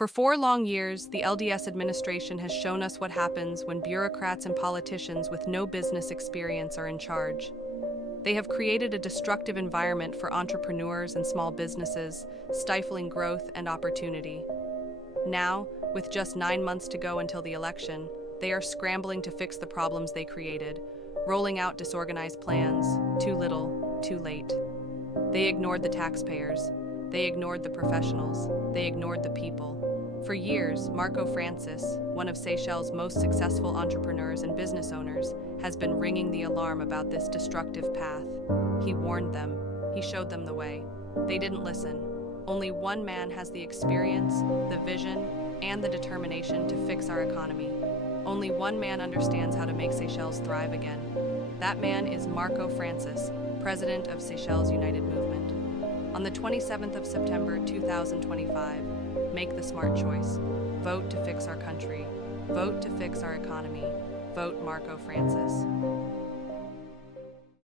For 4 long years, the LDS administration has shown us what happens when bureaucrats and politicians with no business experience are in charge. They have created a destructive environment for entrepreneurs and small businesses, stifling growth and opportunity. Now, with just 9 months to go until the election, they are scrambling to fix the problems they created, rolling out disorganized plans, too little, too late. They ignored the taxpayers. They ignored the professionals. They ignored the people. For years, Maarco Francis, one of Seychelles' most successful entrepreneurs and business owners, has been ringing the alarm about this destructive path. He warned them. He showed them the way. They didn't listen. Only one man has the experience, the vision, and the determination to fix our economy. Only one man understands how to make Seychelles thrive again. That man is Maarco Francis, president of Seychelles United Movement. On the 27th of September 2025, make the smart choice. Vote to fix our country. Vote to fix our economy. Vote Maarco Francis.